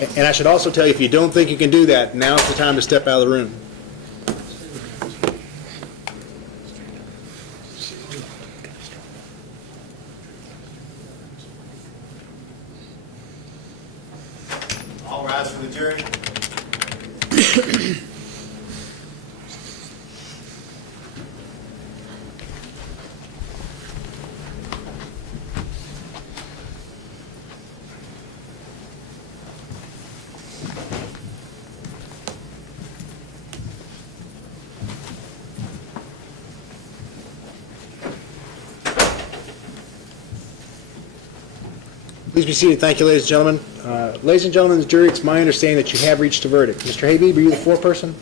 And I should also tell you, if you don't think you can do that, now's the time to step out of the room. All rise for the jury. Please be seated. Thank you, ladies and gentlemen. Ladies and gentlemen of the jury, it's my understanding that you have reached a verdict. Mr. Habib, are you the foreperson?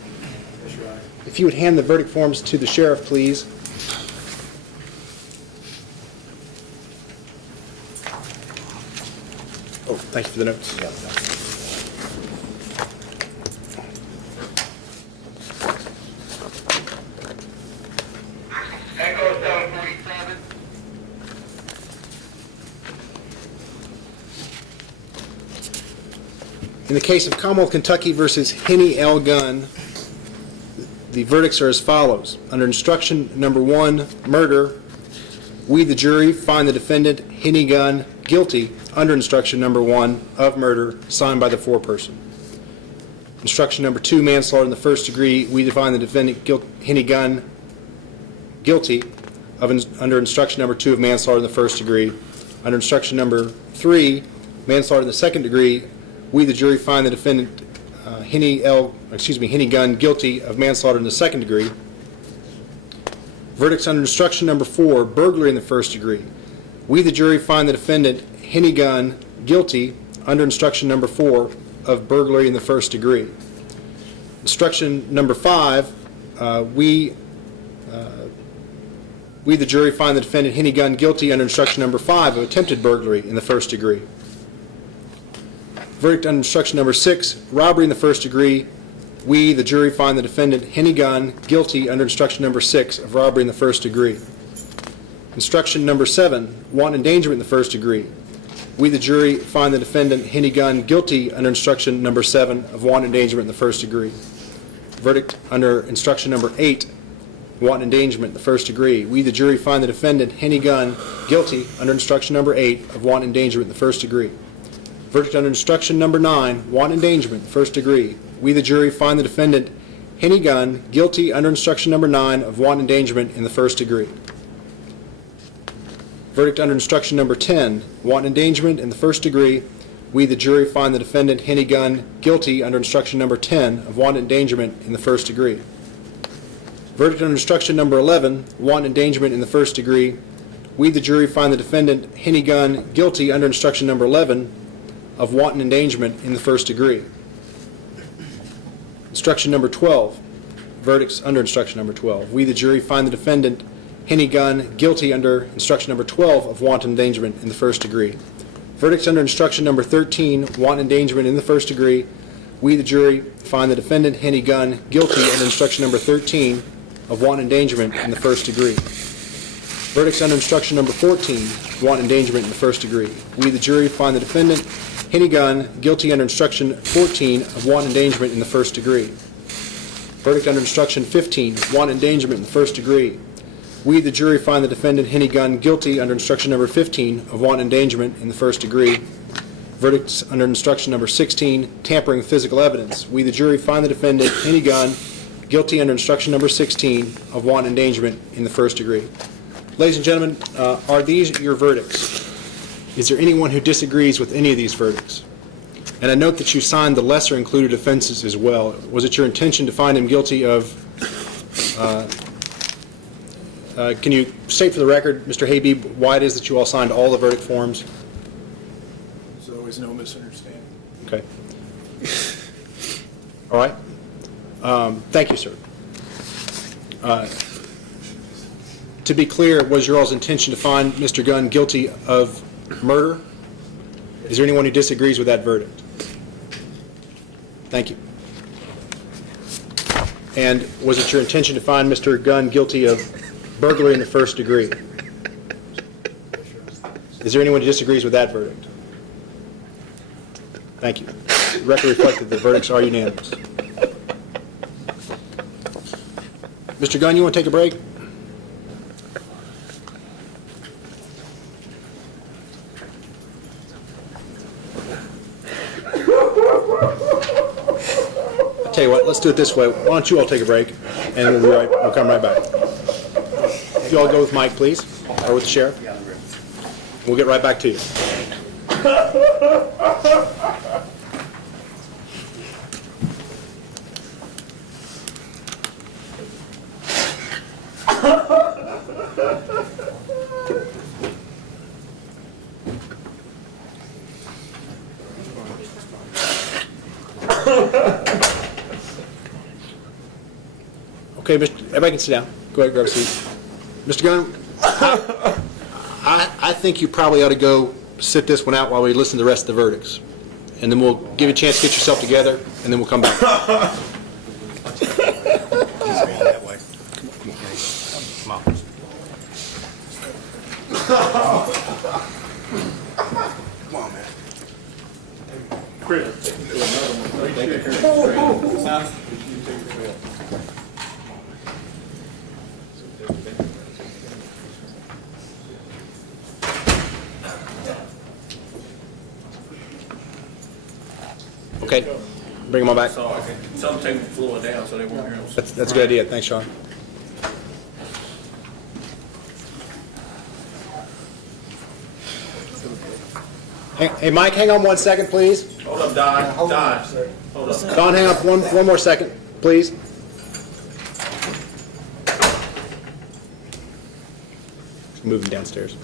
Yes, Your Honor. If you would hand the verdict forms to the sheriff, please. Oh, thank you for the notes. Echo 747. In the case of Commonwealth Kentucky versus Henny L. Gunn, the verdicts are as follows. Under instruction number 1, murder, we, the jury, find the defendant, Henny Gunn, guilty under instruction number 1 of murder, signed by the foreperson. Instruction number 2, manslaughter in the first degree, we find the defendant, Henny Gunn, guilty under instruction number 2 of manslaughter in the first degree. Under instruction number 3, manslaughter in the second degree, we, the jury, find the defendant, Henny Gunn, guilty of manslaughter in the second degree. Verdicts under instruction number 4, burglary in the first degree. We, the jury, find the defendant, Henny Gunn, guilty under instruction number 4 of burglary in the first degree. Instruction number 5, we, the jury, find the defendant, Henny Gunn, guilty under instruction number 5 of attempted burglary in the first degree. Verdict under instruction number 6, robbery in the first degree. We, the jury, find the defendant, Henny Gunn, guilty under instruction number 6 of robbery in the first degree. Instruction number 7, wanton endangerment in the first degree. We, the jury, find the defendant, Henny Gunn, guilty under instruction number 7 of wanton endangerment in the first degree. Verdict under instruction number 8, wanton endangerment in the first degree. We, the jury, find the defendant, Henny Gunn, guilty under instruction number 8 of wanton endangerment in the first degree. Verdict under instruction number 9, wanton endangerment, first degree. We, the jury, find the defendant, Henny Gunn, guilty under instruction number 9 of wanton endangerment in the first degree. Verdict under instruction number 10, wanton endangerment in the first degree. We, the jury, find the defendant, Henny Gunn, guilty under instruction number 10 of wanton endangerment in the first degree. Verdict under instruction number 11, wanton endangerment in the first degree. We, the jury, find the defendant, Henny Gunn, guilty under instruction number 11 of wanton endangerment in the first degree. Instruction number 12, verdicts under instruction number 12. We, the jury, find the defendant, Henny Gunn, guilty under instruction number 12 of wanton endangerment in the first degree. Verdicts under instruction number 13, wanton endangerment in the first degree. We, the jury, find the defendant, Henny Gunn, guilty under instruction number 13 of wanton endangerment in the first degree. Verdicts under instruction number 14, wanton endangerment in the first degree. We, the jury, find the defendant, Henny Gunn, guilty under instruction 14 of wanton endangerment in the first degree. Verdict under instruction 15, wanton endangerment in the first degree. We, the jury, find the defendant, Henny Gunn, guilty under instruction number 15 of wanton endangerment in the first degree. Verdicts under instruction number 16, tampering with physical evidence. We, the jury, find the defendant, Henny Gunn, guilty under instruction number 16 of wanton endangerment in the first degree. Ladies and gentlemen, are these your verdicts? Is there anyone who disagrees with any of these verdicts? And I note that you signed the lesser included offenses as well. Was it your intention to find him guilty of, can you state for the record, Mr. Habib, why it is that you all signed all the verdict forms? There's always no misunderstanding. Okay. All right. Thank you, sir. To be clear, was your all's intention to find Mr. Gunn guilty of murder? Is there anyone who disagrees with that verdict? Thank you. And was it your intention to find Mr. Gunn guilty of burglary in the first degree? Is there anyone who disagrees with that verdict? Thank you. The record reflected the verdicts are unanimous. Mr. Gunn, you want to take a break? I'll tell you what, let's do it this way. Why don't you all take a break, and we'll come right back. If you all go with Mike, please, or with the sheriff. We'll get right back to you. Okay, everybody can sit down. Go ahead, grab a seat. Mr. Gunn, I think you probably ought to go sit this one out while we listen to the rest of the verdicts. And then we'll give you a chance to get yourself together, and then we'll come back. Okay, bring them all back. So I can tell them to take the floor down so they won't hear us. That's a good idea. Thanks, Sean. Hey, Mike, hang on 1 second, please. Hold up, Don. Hold up. Don, hang up one more second, please. Move him downstairs.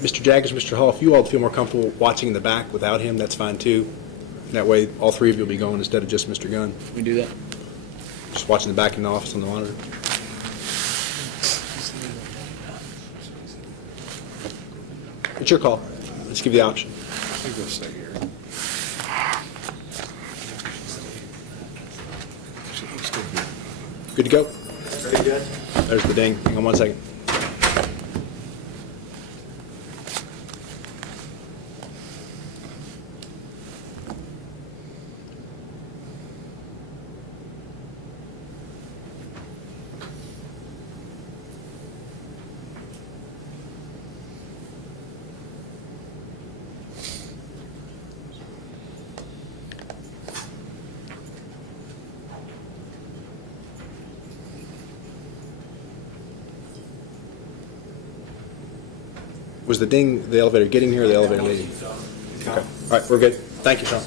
Mr. Jaggers, Mr. Hall, if you all feel more comfortable watching in the back without him, that's fine too. That way, all three of you will be going instead of just Mr. Gunn. We do that? Just watching the back in the office on the monitor. It's your call. Let's give you the option. I think we'll stay here. Good to go? Very good. There's the ding. Hang on 1 second. Was the ding the elevator getting here or the elevator leaving? Okay. All right, we're good. Thank you, Sean.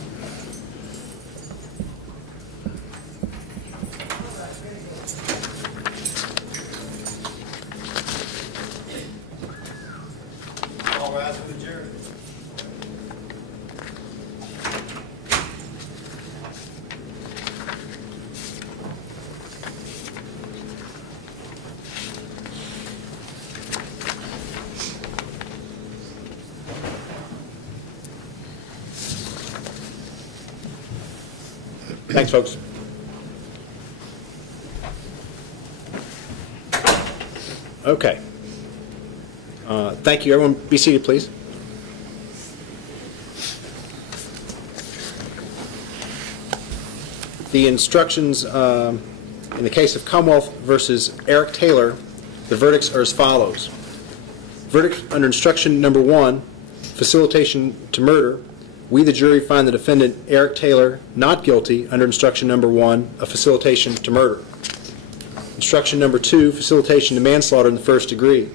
All rise for the jury. Thanks, folks. Okay. Thank you. Everyone be seated, please. The instructions in the case of Commonwealth versus Eric Taylor, the verdicts are as follows. Verdict under instruction number 1, facilitation to murder. We, the jury, find the defendant, Eric Taylor, not guilty under instruction number 1 of facilitation to murder. Instruction number 2, facilitation to manslaughter in the first degree.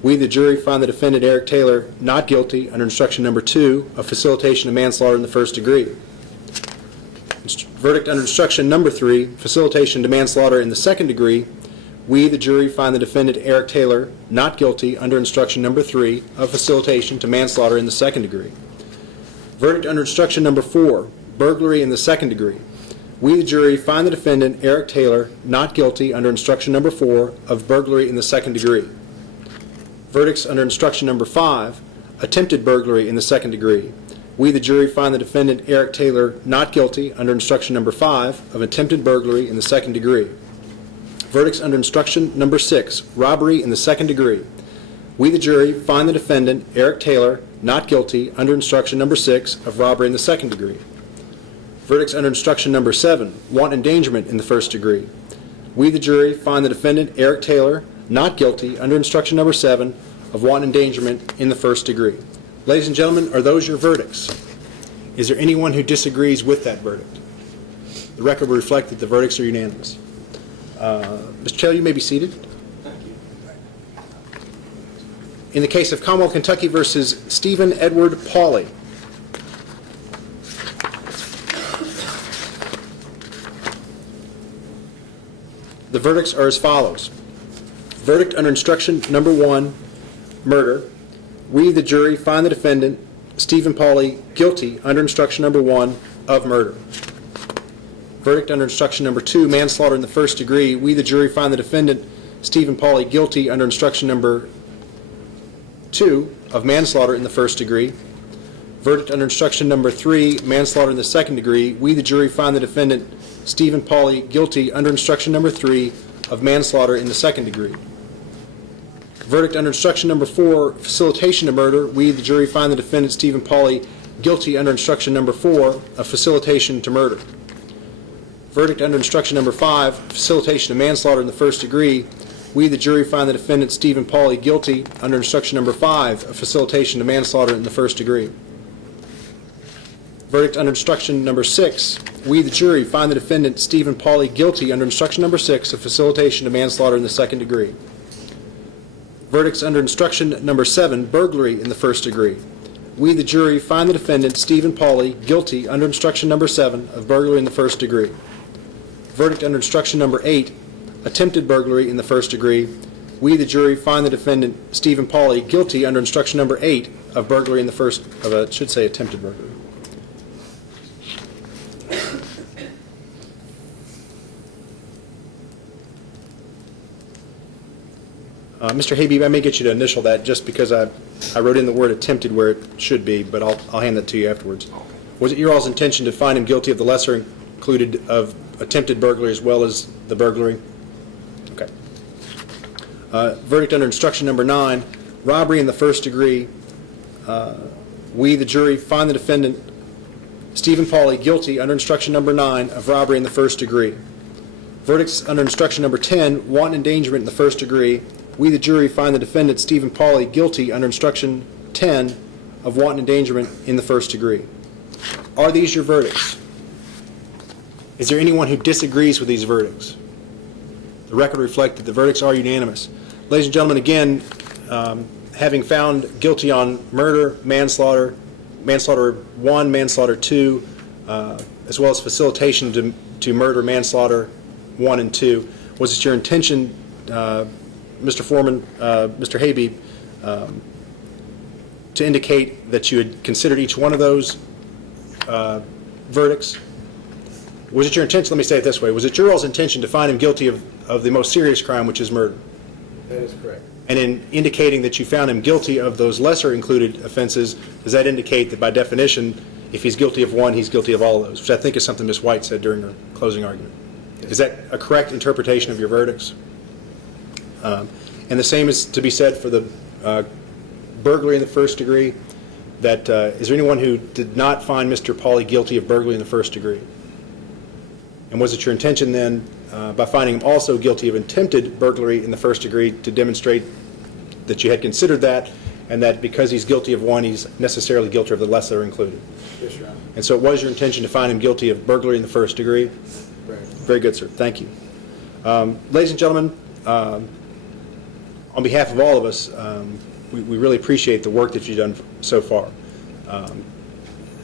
We, the jury, find the defendant, Eric Taylor, not guilty under instruction number 2 of facilitation to manslaughter in the first degree. Verdict under instruction number 3, facilitation to manslaughter in the second degree. We, the jury, find the defendant, Eric Taylor, not guilty under instruction number 3 of facilitation to manslaughter in the second degree. Verdict under instruction number 4, burglary in the second degree. We, the jury, find the defendant, Eric Taylor, not guilty under instruction number 4 of burglary in the second degree. Verdicts under instruction number 5, attempted burglary in the second degree. We, the jury, find the defendant, Eric Taylor, not guilty under instruction number 5 of attempted burglary in the second degree. Verdicts under instruction number 6, robbery in the second degree. We, the jury, find the defendant, Eric Taylor, not guilty under instruction number 6 of robbery in the second degree. Verdicts under instruction number 7, wanton endangerment in the first degree. We, the jury, find the defendant, Eric Taylor, not guilty under instruction number 7 of wanton endangerment in the first degree. Ladies and gentlemen, are those your verdicts? Is there anyone who disagrees with that verdict? The record will reflect that the verdicts are unanimous. Mr. Taylor, you may be seated. Thank you. In the case of Commonwealth of Kentucky versus Stephen Edward Paulley. The verdicts are as follows. Verdict under instruction number 1, murder. We, the jury, find the defendant, Stephen Paulley, guilty under instruction number 1 of murder. Verdict under instruction number 2, manslaughter in the first degree. We, the jury, find the defendant, Stephen Paulley, guilty under instruction number 2 of manslaughter in the first degree. Verdict under instruction number 3, manslaughter in the second degree. We, the jury, find the defendant, Stephen Paulley, guilty under instruction number 3 of manslaughter in the second degree. Verdict under instruction number 4, facilitation of murder. We, the jury, find the defendant, Stephen Paulley, guilty under instruction number 4 of facilitation to murder. Verdict under instruction number 5, facilitation of manslaughter in the first degree. We, the jury, find the defendant, Stephen Paulley, guilty under instruction number 5 of facilitation to manslaughter in the first degree. Verdict under instruction number 6, we, the jury, find the defendant, Stephen Paulley, guilty under instruction number 6 of facilitation to manslaughter in the second degree. Verdicts under instruction number 7, burglary in the first degree. We, the jury, find the defendant, Stephen Paulley, guilty under instruction number 7 of burglary in the first degree. Verdict under instruction number 8, attempted burglary in the first degree. We, the jury, find the defendant, Stephen Paulley, guilty under instruction number 8 of burglary in the first, should say attempted burglary. Mr. Habib, I may get you to initial that just because I wrote in the word attempted where it should be, but I'll hand that to you afterwards. Was it your all's intention to find him guilty of the lesser included of attempted burglary as well as the burglary? Okay. Verdict under instruction number 9, robbery in the first degree. We, the jury, find the defendant, Stephen Paulley, guilty under instruction number 9 of robbery in the first degree. Verdicts under instruction number 10, wanton endangerment in the first degree. We, the jury, find the defendant, Stephen Paulley, guilty under instruction 10 of wanton endangerment in the first degree. Are these your verdicts? Is there anyone who disagrees with these verdicts? The record reflects that the verdicts are unanimous. Ladies and gentlemen, again, having found guilty on murder, manslaughter, manslaughter 1, manslaughter 2, as well as facilitation to murder, manslaughter 1 and 2, was it your intention, Mr. Foreman, Mr. Habib, to indicate that you had considered each one of those verdicts? Was it your intention, let me say it this way, was it your all's intention to find him guilty of the most serious crime, which is murder? That is correct. And in indicating that you found him guilty of those lesser included offenses, does that indicate that by definition, if he's guilty of one, he's guilty of all of those, which I think is something Ms. White said during her closing argument? Is that a correct interpretation of your verdicts? And the same is to be said for the burglary in the first degree. That is there anyone who did not find Mr. Paulley guilty of burglary in the first degree? And was it your intention then, by finding him also guilty of attempted burglary in the first degree, to demonstrate that you had considered that, and that because he's guilty of one, he's necessarily guilty of the lesser included? Yes, Your Honor. And so it was your intention to find him guilty of burglary in the first degree? Right. Very good, sir. Thank you. Ladies and gentlemen, on behalf of all of us, we really appreciate the work that you've done so far.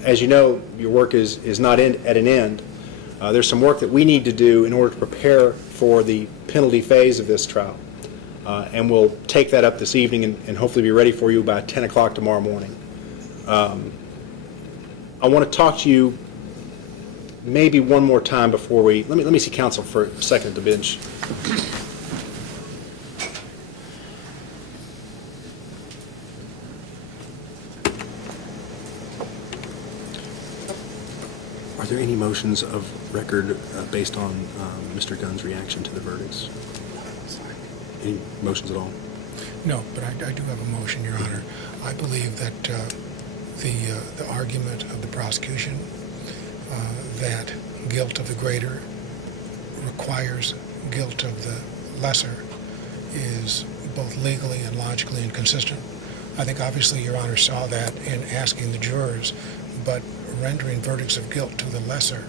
As you know, your work is not at an end. There's some work that we need to do in order to prepare for the penalty phase of this trial. And we'll take that up this evening and hopefully be ready for you by 10 o'clock tomorrow morning. I want to talk to you maybe one more time before we... Let me see counsel for a second at the bench. there any motions of record based on Mr. Gunn's reaction to the verdicts? Any motions at all? No, but I do have a motion, Your Honor. I believe that the argument of the prosecution that guilt of the greater requires guilt of the lesser is both legally and logically inconsistent. I think obviously Your Honor saw that in asking the jurors, but rendering verdicts of guilt to the lesser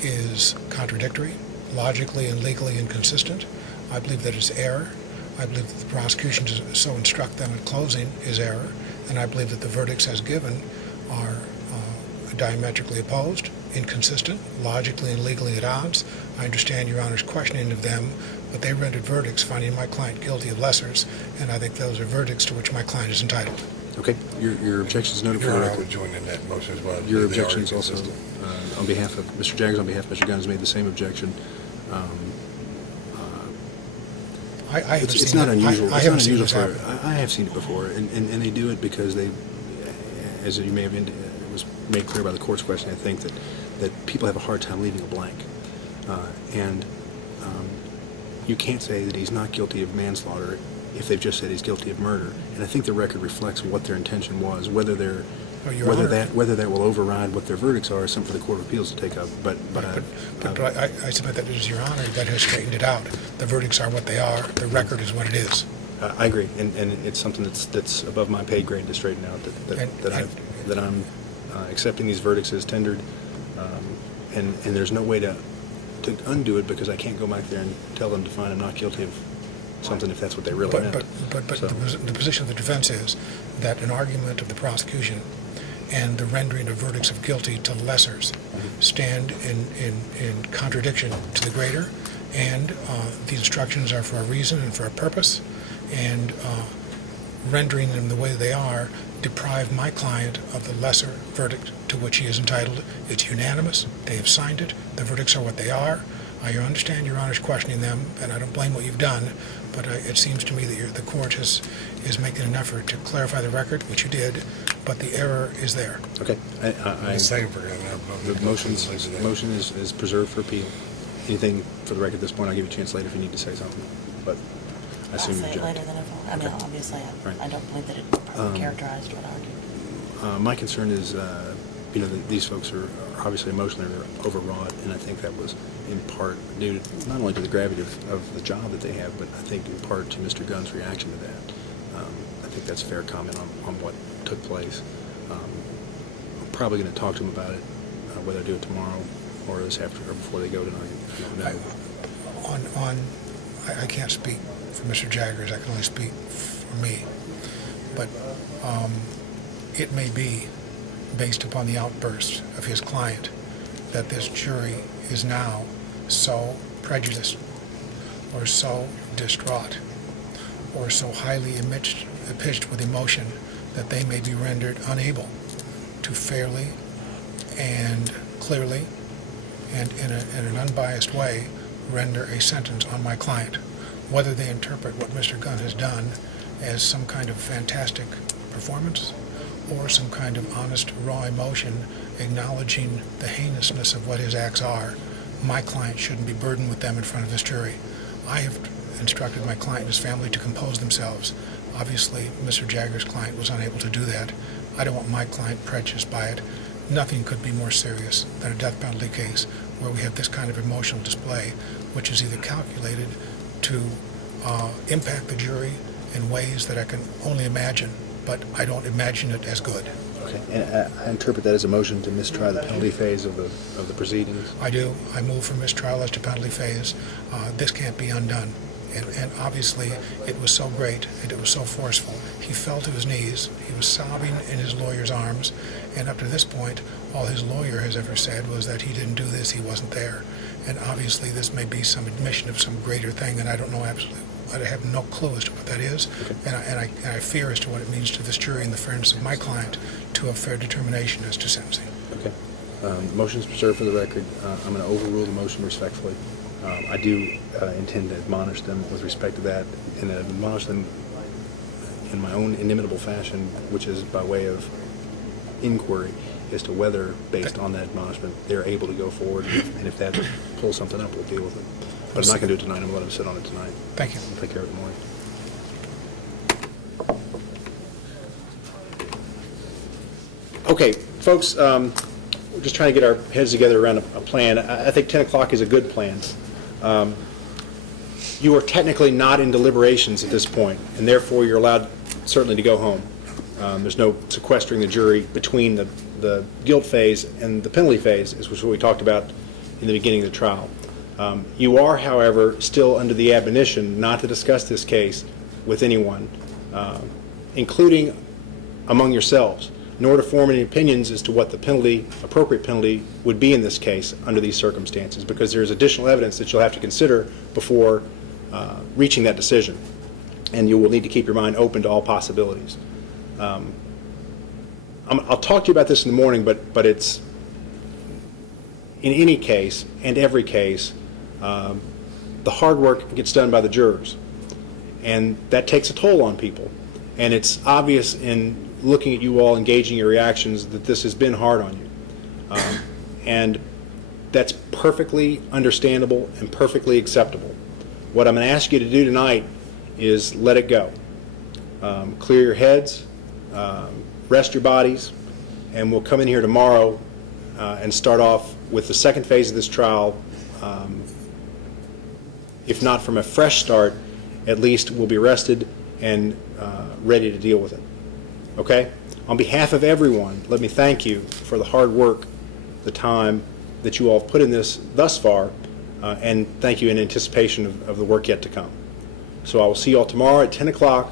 is contradictory, logically and legally inconsistent. I believe that it's error. I believe that the prosecution to so instruct them at closing is error, and I believe that the verdicts as given are diametrically opposed, inconsistent, logically and legally at odds. I understand Your Honor's questioning of them, but they rendered verdicts finding my client guilty of lessers, and I think those are verdicts to which my client is entitled. Okay, your objection is noted for the Your Honor, I record. would join in that motion as well. Your They are objection is also, inconsistent. on behalf of Mr. Jaggers, on behalf of Mr. Gunn, has made the same objection. I haven't It's seen not it. unusual. I It's haven't not seen unusual this for, happen. I have seen it before, and they do it because they, as you may have, it was made clear by the court's question, I think, that people have a hard time leaving a blank. And you can't say that he's not guilty of manslaughter if they've just said he's guilty of murder. And I think the record reflects what their intention was. Whether they're Oh, Your Honor. whether that will override what their verdicts are is something for the Court of Appeals to take up. But I submit that it is Your Honor that has straightened it out. The verdicts are what they are. The record is what it is. I agree, and it's something that's above my pay grade to straighten out. That I'm accepting these verdicts as tendered, and there's no way to undo it because I can't go back there and tell them to find I'm not guilty of something if that's what they really meant. But So- the position of the defense is that an argument of the prosecution and the rendering of verdicts of guilty to lessers stand in contradiction to the greater, and the instructions are for a reason and for a purpose, and rendering them the way they are deprive my client of the lesser verdict to which he is entitled. It's unanimous. They have signed it. The verdicts are what they are. I understand Your Honor's questioning them, and I don't blame what you've done, but it seems to me that the court is making an effort to clarify the record, which you did, but the error is there. Okay, The same for the motion is preserved for appeal. Anything for the record at this point, I'll give you a chance later if you need to say something, but I I'll assume you say it object. later than I mean, Okay. obviously, Right. I don't believe that it characterized what I argued. My concern is, that these folks are obviously emotionally overwrought, and I think that was in part due to, not only to the gravity of the job that they have, but I think in part to Mr. Gunn's reaction to that. I think that's a fair comment on what took place. I'm probably going to talk to them about it, whether I do it tomorrow or this after or before they go tonight. I don't know. I can't speak for Mr. Jaggers, I can only speak for me, but it may be, based upon the outburst of his client, that this jury is now so prejudiced or so distraught or so highly pitched with emotion that they may be rendered unable to fairly and clearly and in an unbiased way render a sentence on my client. Whether they interpret what Mr. Gunn has done as some kind of fantastic performance or some kind of honest, raw emotion acknowledging the heinousness of what his acts are, my client shouldn't be burdened with them in front of this jury. I have instructed my client and his family to compose themselves. Obviously, Mr. Jaggers' client was unable to do that. I don't want my client prejudiced by it. Nothing could be more serious than a death penalty case where we have this kind of emotional display, which is either calculated to impact the jury in ways that I can only imagine, but I don't imagine it as good. Okay, and I interpret that as a motion to mistry the penalty phase of the proceedings. I do. I move for mistrial as to penalty phase. This can't be undone. And obviously, it was so great and it was so forceful. He fell to his knees. He was sobbing in his lawyer's arms. And up to this point, all his lawyer has ever said was that he didn't do this, he wasn't there. And obviously, this may be some admission of some greater thing, and I don't know absolutely. I have no clue as to what that is, Okay. and I fear as to what it means to this jury and the fairness of my client to a fair determination as to sentencing. Okay. Motion is preserved for the record. I'm going to overrule the motion respectfully. I do intend to admonish them with respect to that, and admonish them in my own inimitable fashion, which is by way of inquiry. as to whether, based on that admonishment, they're able to go forward, and if that pulls something up, we'll deal with it. But I'm not going to do it tonight. I'm going to let them sit on it tonight. Thank you. We'll take care of it in the morning. Okay, folks, we're just trying to get our heads together around a plan. I think 10 o'clock is a good plan. You are technically not in deliberations at this point, and therefore you're allowed certainly to go home. There's no sequestering the jury between the guilt phase and the penalty phase, which is what we talked about in the beginning of the trial. You are, however, still under the admonition not to discuss this case with anyone, including among yourselves, nor to form any opinions as to what the appropriate penalty would be in this case under these circumstances, because there's additional evidence that you'll have to consider before reaching that decision, and you will need to keep your mind open to all possibilities. I'll talk to you about this in the morning, but it's, in any case and every case, the hard work gets done by the jurors, and that takes a toll on people. And it's obvious in looking at you all, engaging your reactions, that this has been hard on you. And that's perfectly understandable and perfectly acceptable. What I'm going to ask you to do tonight is let it go. Clear your heads, rest your bodies, and we'll come in here tomorrow and start off with the second phase of this trial. If not from a fresh start, at least we'll be rested and ready to deal with it. Okay? On behalf of everyone, let me thank you for the hard work, the time that you all have put in this thus far, and thank you in anticipation of the work yet to come. So I will see you all tomorrow at 10 o'clock.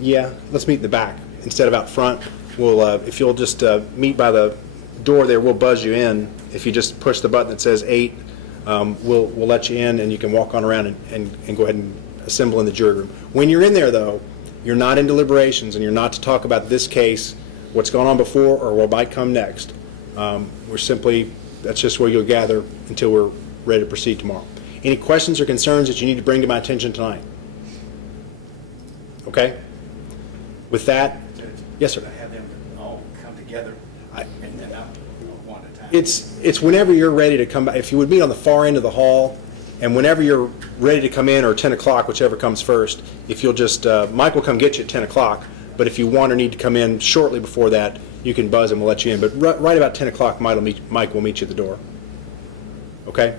Yeah, let's meet in the back instead of out front. We'll, if you'll just meet by the door there, we'll buzz you in. If you just push the button that says 8, we'll let you in, and you can walk on around and go ahead and assemble in the jury room. When you're in there, though, you're not in deliberations, and you're not to talk about this case, what's gone on before, or what might come next. We're simply, that's just where you'll gather until we're ready to proceed tomorrow. Any questions or concerns that you need to bring to my attention tonight? Okay? With that, yes, sir. Have them all come together and then out one at a time. It's whenever you're ready to come back. If you would meet on the far end of the hall, and whenever you're ready to come in, or 10 o'clock, whichever comes first, if you'll just, Mike will come get you at 10 o'clock, but if you want or need to come in shortly before that, you can buzz and we'll let you in. But right about 10 o'clock, Mike will meet you at the door. Okay?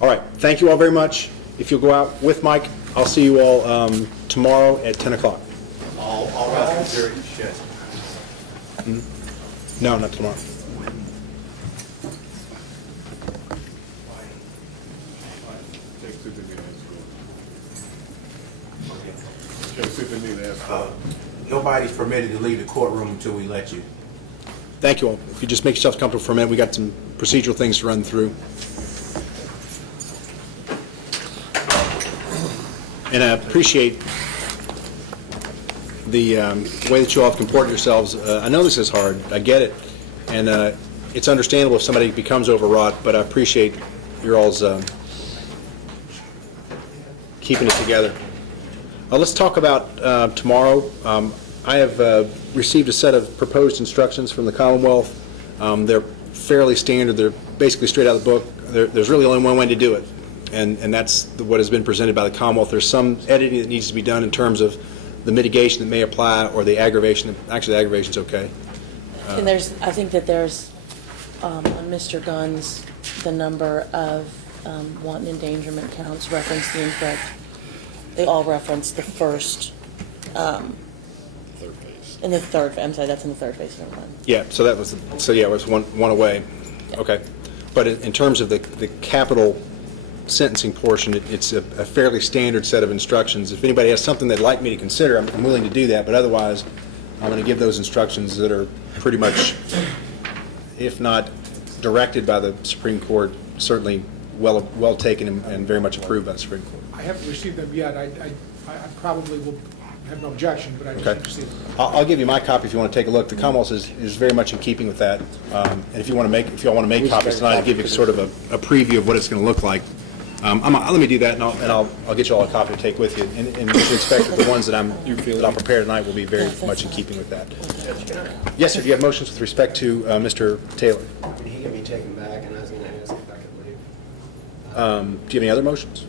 All right. Thank you all very much. If you'll go out with Mike, I'll see you all tomorrow at 10 o'clock. All rest of the jury should. No, not tomorrow. Nobody's permitted to leave the courtroom until we let you. Thank you all. If you just make yourselves comfortable for a minute, we got some procedural things to run through. And I appreciate the way that you all have comported yourselves. I know this is hard. I get it. And it's understandable if somebody becomes overwrought, but I appreciate your all's keeping it together. Let's talk about tomorrow. I have received a set of proposed instructions from the Commonwealth. They're fairly standard. They're basically straight out of the book. There's really only one way to do it, and that's what has been presented by the Commonwealth. There's some editing that needs to be done in terms of the mitigation that may apply, or the aggravation. Actually, the aggravation's okay. And I think that there's, on Mr. Gunn's, the number of wanton endangerment counts reference the incorrect. They all reference the first, Third phase. in the third, I'm sorry, that's in the third phase, never mind. Yeah. So that was. It was one away. Okay. But in terms of the capital sentencing portion, it's a fairly standard set of instructions. If anybody has something they'd like me to consider, I'm willing to do that. But otherwise, I'm going to give those instructions that are pretty much, if not directed by the Supreme Court, certainly well taken and very much approved by the Supreme Court. I haven't received them yet. I probably will have no objection, but I just Okay. received them. I'll give you my copy if you want to take a look. The Commonwealth is very much in keeping with that. And if y'all want to make copies tonight, I'll give you sort of a preview of what it's going to look like. Let me do that, and I'll get you all a copy to take with you. And Mr. Inspector, the ones that I'll prepare tonight will be very much in keeping with that. Yes, sir. Do you have motions with respect to Mr. Taylor? He can be taken back, and I was going to ask if I could leave. Do you have any other motions?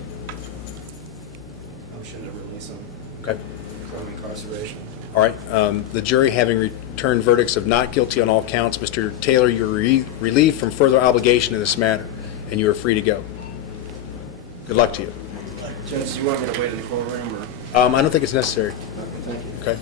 Motion to release him Okay. from incarceration. All right. The jury having returned verdicts of not guilty on all counts, Mr. Taylor, you're relieved from further obligation in this matter, and you are free to go. Good luck to you. Judge, do you want me to wait in the courtroom, or? I don't think it's necessary. Okay, thank you. Okay.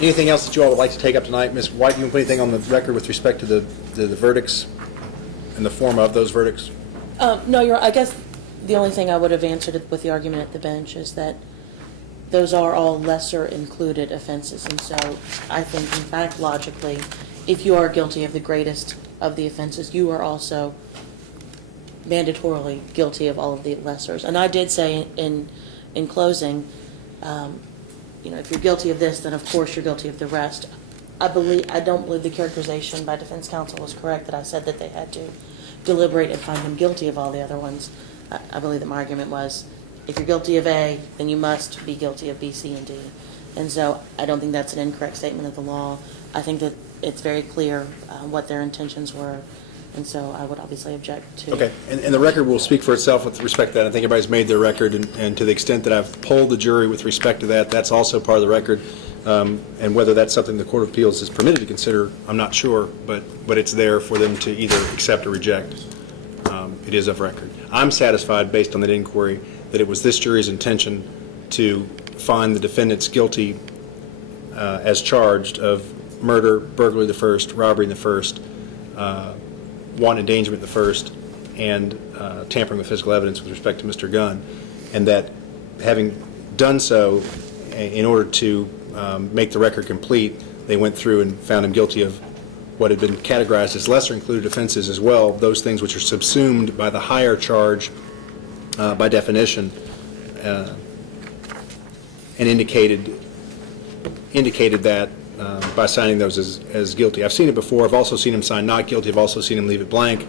Anything else that you all would like to take up tonight? Ms. White, do you want to put anything on the record with respect to the verdicts and the form of those verdicts? No, I guess the only thing I would have answered with the argument at the bench is that those are all lesser included offenses. And so I think, in fact, logically, if you are guilty of the greatest of the offenses, you are also mandatorily guilty of all of the lessers. And I did say in closing, if you're guilty of this, then of course you're guilty of the rest. I don't believe the characterization by defense counsel was correct that I said that they had to deliberate and find him guilty of all the other ones. I believe that my argument was, if you're guilty of A, then you must be guilty of B, C, and D. And so I don't think that's an incorrect statement of the law. I think that it's very clear what their intentions were. And so I would obviously object to. Okay, and the record will speak for itself with respect to that. I think everybody's made their record, and to the extent that I've polled the jury with respect to that, that's also part of the record. And whether that's something the Court of Appeals is permitted to consider, I'm not sure, but it's there for them to either accept or reject. It is of record. I'm satisfied, based on that inquiry, that it was this jury's intention to find the defendants guilty as charged of murder, burglary the first, robbery in the first, wanton endangerment the first, and tampering with physical evidence with respect to Mr. Gunn, and that having done so in order to make the record complete, they went through and found him guilty of what had been categorized as lesser included offenses as well, those things which are subsumed by the higher charge by definition, and indicated that by signing those as guilty. I've seen it before. I've also seen him sign not guilty. I've also seen him leave it blank.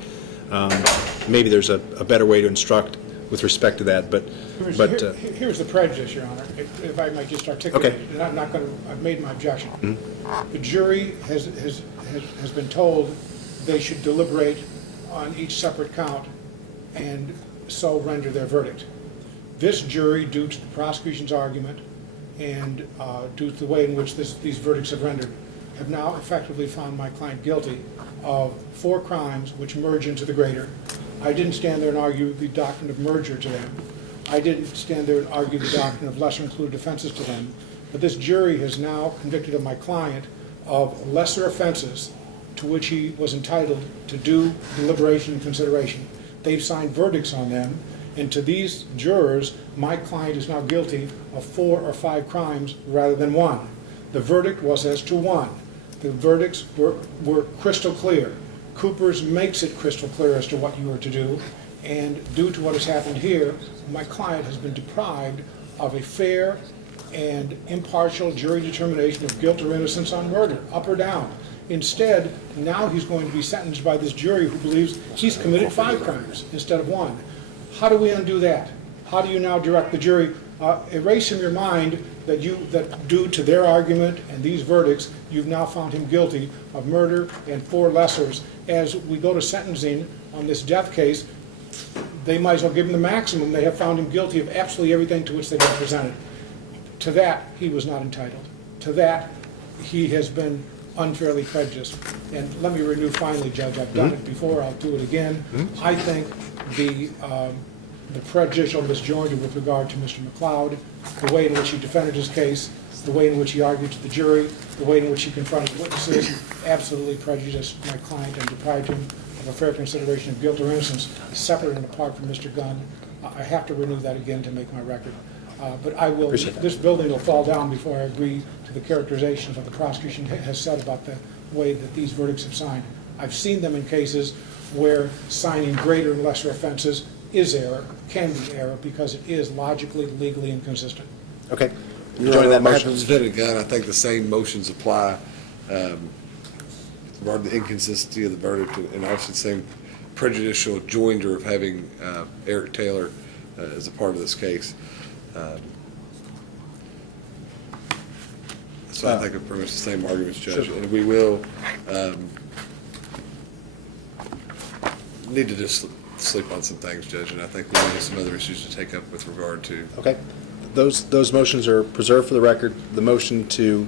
Maybe there's a better way to instruct with respect to that, but Here's the prejudice, Your Honor, if I might just articulate Okay. it, and I'm not going to, I've made my objection. The jury has been told they should deliberate on each separate count and so render their verdict. This jury, due to the prosecution's argument and due to the way in which these verdicts have rendered, have now effectively found my client guilty of 4 crimes which merge into the greater. I didn't stand there and argue the doctrine of merger to them. I didn't stand there and argue the doctrine of lesser included offenses to them. But this jury has now convicted of my client of lesser offenses to which he was entitled to due deliberation and consideration. They've signed verdicts on them, and to these jurors, my client is now guilty of 4 or 5 crimes rather than 1. The verdict was as to 1. The verdicts were crystal clear. Cooper's makes it crystal clear as to what you are to do, and due to what has happened here, my client has been deprived of a fair and impartial jury determination of guilt or innocence on murder, up or down. Instead, now he's going to be sentenced by this jury who believes he's committed 5 crimes instead of 1. How do we undo that? How do you now direct the jury? Erase in your mind that due to their argument and these verdicts, you've now found him guilty of murder and 4 lessers. As we go to sentencing on this death case, they might as well give him the maximum. They have found him guilty of absolutely everything to which they've been presented. To that, he was not entitled. To that, he has been unfairly prejudiced. And let me renew finally, Judge, I've done it before, I'll do it again. I think the prejudicial misjoinder with regard to Mr. McLeod, the way in which he defended his case, the way in which he argued to the jury, the way in which he confronted witnesses, absolutely prejudiced my client and deprived him of a fair consideration of guilt or innocence, separate and apart from Mr. Gunn. I have to renew that again to make my record. But I will, this building will fall down before I agree to the characterizations of the prosecution has said about the way that these verdicts have signed. I've seen them in cases where signing greater and lesser offenses is error, can be error, because it is logically, legally inconsistent. Okay. You Your join Honor, that on behalf motion? of the defendant Gunn, I think the same motions apply. Regarding the inconsistency of the verdict, and obviously the same prejudicial joinder of having Eric Taylor as a part of this case. So I think it's pretty much the same arguments, Judge. Sure. And we will need to just sleep on some things, Judge, and I think we have some other issues to take up with regard to. Okay. Those motions are preserved for the record. The motion to,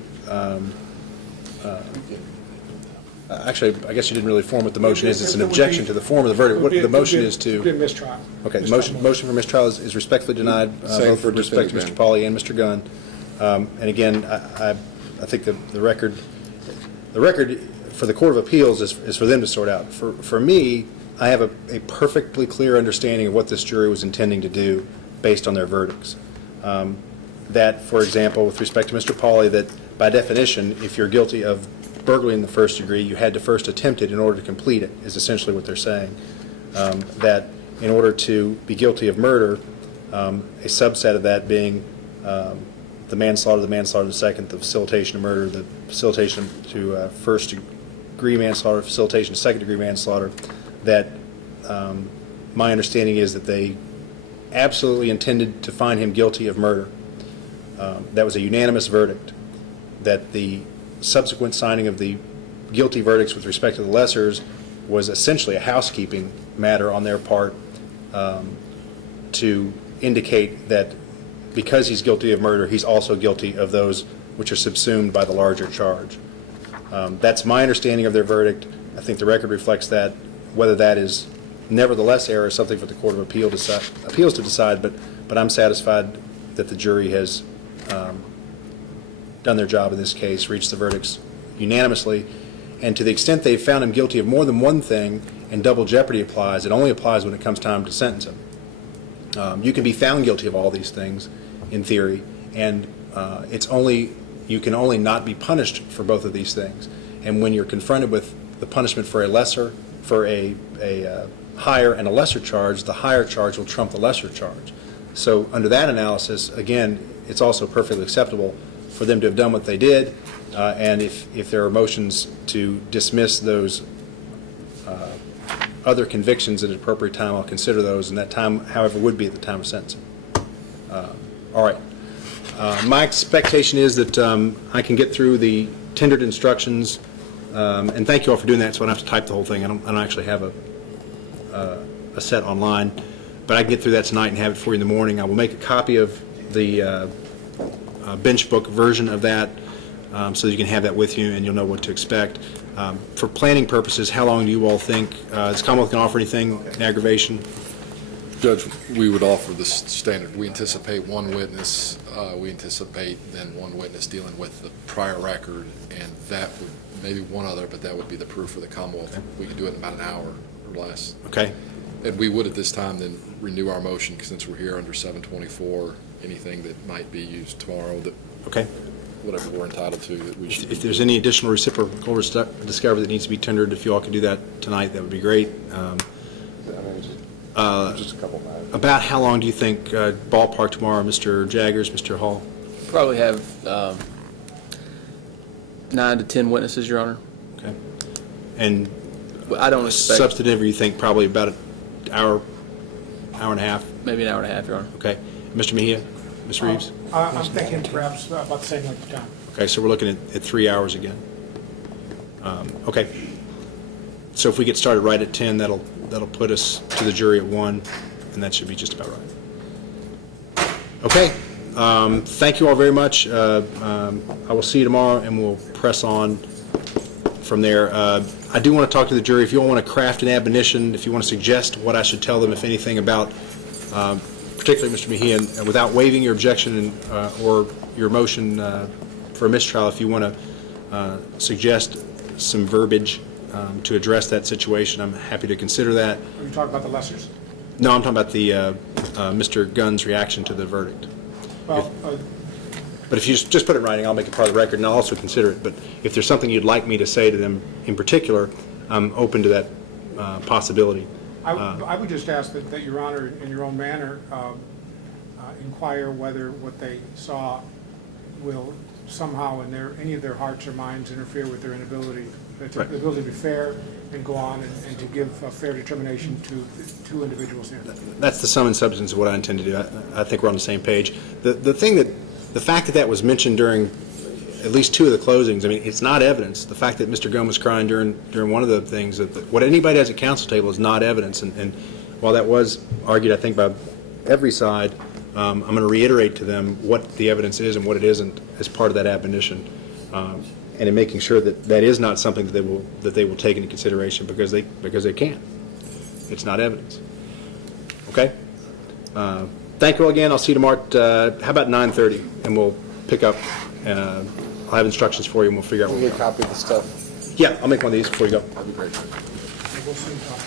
actually, I guess you didn't really form what the motion is. It's an objection to the form of the verdict. What the motion is It would be a to, mistrial. okay, the Mistrial motion for mistrial is respectfully denied, Same both for with respect to Mr. defendant Paulley and Mr. Gunn. And again, I think the record for the Court of Appeals is for them to sort out. For me, I have a perfectly clear understanding of what this jury was intending to do based on their verdicts. That, for example, with respect to Mr. Paulley, that by definition, if you're guilty of burglary in the first degree, you had to first attempt it in order to complete it, is essentially what they're saying. That in order to be guilty of murder, a subset of that being the manslaughter, the second, the facilitation of murder, the facilitation to first-degree manslaughter, facilitation to second-degree manslaughter, that my understanding is that they absolutely intended to find him guilty of murder. That was a unanimous verdict. That the subsequent signing of the guilty verdicts with respect to the lessers was essentially a housekeeping matter on their part to indicate that because he's guilty of murder, he's also guilty of those which are subsumed by the larger charge. That's my understanding of their verdict. I think the record reflects that. Whether that is nevertheless error is something for the Court of Appeals to decide, but I'm satisfied that the jury has done their job in this case, reached the verdicts unanimously, and to the extent they've found him guilty of more than one thing and double jeopardy applies, it only applies when it comes time to sentence him. You can be found guilty of all these things in theory, and you can only not be punished for both of these things. And when you're confronted with the punishment for a higher and a lesser charge, the higher charge will trump the lesser charge. So under that analysis, again, it's also perfectly acceptable for them to have done what they did, and if there are motions to dismiss those other convictions at an appropriate time, I'll consider those, and that time, however, would be at the time of sentencing. All right. My expectation is that I can get through the tendered instructions, and thank you all for doing that, so I don't have to type the whole thing. I don't actually have a set online, but I can get through that tonight and have it for you in the morning. I will make a copy of the bench book version of that so that you can have that with you and you'll know what to expect. For planning purposes, how long do you all think? Is Commonwealth going to offer anything in aggravation? Judge, we would offer the standard. We anticipate one witness. We anticipate then one witness dealing with the prior record, and that would, maybe one other, but that would be the proof for the Commonwealth. Okay. We could do it in about an hour or less. Okay. And we would at this time then renew our motion, since we're here under 724, anything that might be used tomorrow, that Okay. whatever we're entitled to, that we should. If there's any additional reciprocal discovery that needs to be tendered, if you all could do that tonight, that would be great. Just a couple minutes. About how long do you think, ballpark tomorrow, Mr. Jaggers, Mr. Hall? Probably have 9 to 10 witnesses, Your Honor. Okay. And I don't expect substantive, you think probably about an hour and a half? maybe an hour and a half, Your Honor. Okay. Mr. Mejia? Ms. Reeves? I'm thinking perhaps about the same length of time. Okay, so we're looking at 3 hours again. Okay. So if we get started right at 10, that'll put us to the jury at 1, and that should be just about right. Okay. Thank you all very much. I will see you tomorrow, and we'll press on from there. I do want to talk to the jury. If you all want to craft an admonition, if you want to suggest what I should tell them, if anything, about particularly Mr. Mejia, and without waiving your objection or your motion for a mistrial, if you want to suggest some verbiage to address that situation, I'm happy to consider that. Are you talking about the lessers? No, I'm talking about the Mr. Gunn's reaction to the verdict. Well, But if you just put it in writing, I'll make it part of the record, and I'll also consider it. But if there's something you'd like me to say to them in particular, I'm open to that possibility. I would just ask that Your Honor, in your own manner, inquire whether what they saw will somehow in any of their hearts or minds interfere with their inability, the ability to be fair and go on and to give a fair determination to two individuals here. That's the sum and substance of what I intend to do. I think we're on the same page. The fact that was mentioned during at least two of the closings, I mean, it's not evidence. The fact that Mr. Gomez crying during one of the things, that what anybody does at counsel table is not evidence. And while that was argued, I think, by every side, I'm going to reiterate to them what the evidence is and what it isn't as part of that admonition, and in making sure that that is not something that they will take into consideration because they can't. It's not evidence. Okay. Thank you all again. I'll see you tomorrow at, how about 9:30, and we'll pick up. I'll have instructions for you, and we'll figure out what Give we me a copy of the stuff. Yeah, I'll make one of these before you go. That'd be great. We'll see.